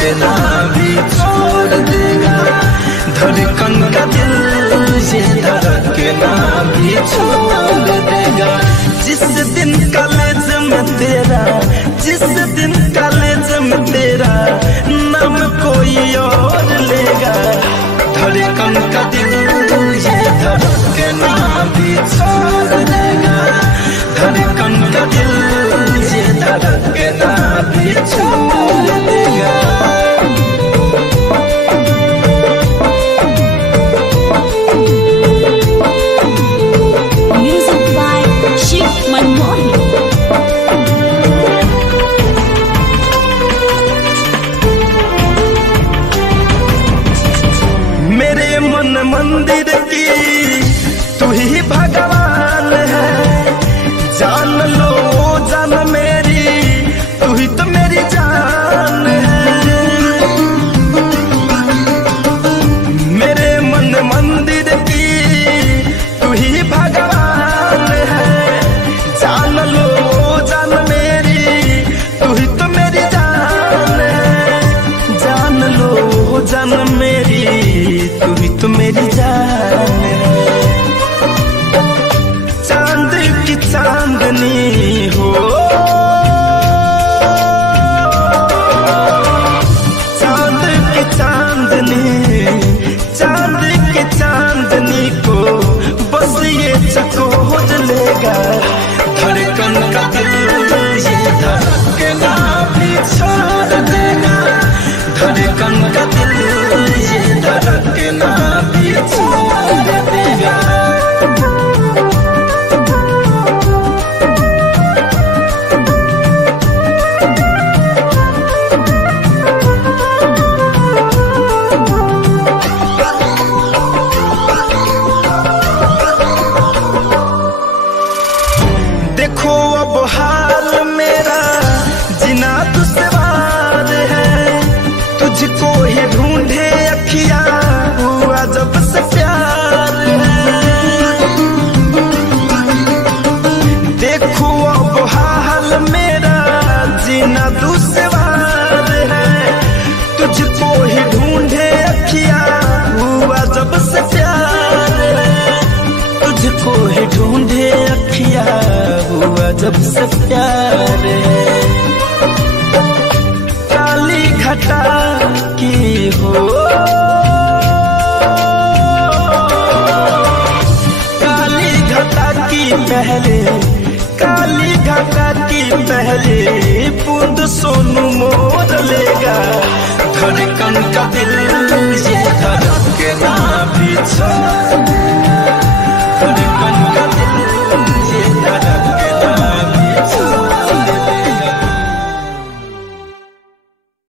धड़कना भी छोड़ देगा, धड़कन का दिल ये धड़कना भी छोड़ देगा। जिस दिन कॉलेज में तेरा, जिस दिन कॉलेज में तेरा नाम कोई और लेगा, धड़कन का दिल ये धड़कना भी छोड़ देगा, धड़कन का दिल ये धड़कना भी छोड़ देगा। Music by Shiv Manmohan। मेरे मन मंदिर की तू ही भगवान है, जान लो जान मेरी, तू ही तो मेरी जान है। मेरे मन मंदिर की तू ही भगवान है, जान लो जान मेरी, तू ही तो मेरी जान है। जान लो जान मेरी, तू ही तो मेरी जान है। चांद की चांदनी हो, चांद की चांदनी, चांद की चांदनी को बस ये चकोर लेगा, धड़कन का दिल ये धड़कना भी छोड़ देगा, धड़कन का दिल ये धड़कना भी छोड़ देगा। देखो अब हाल मेरा जिना दुश्वार है, तुझको ही ढूंढे अखियां हुआ जब से प्यार है। देखो अब हाल मेरा जिना दुश्वार है, तुझको ही ढूंढे अखियां हुआ जब से प्यार है, तुझको ही ढूंढे अखियां हुआ जब से प्यार है। काली घटा की हो, काली घटा की पहले, काली घटा की पहले बूंद सोनू मोर लेगा, धड़कन का दिल ये धड़कना भी छोड़ देगा,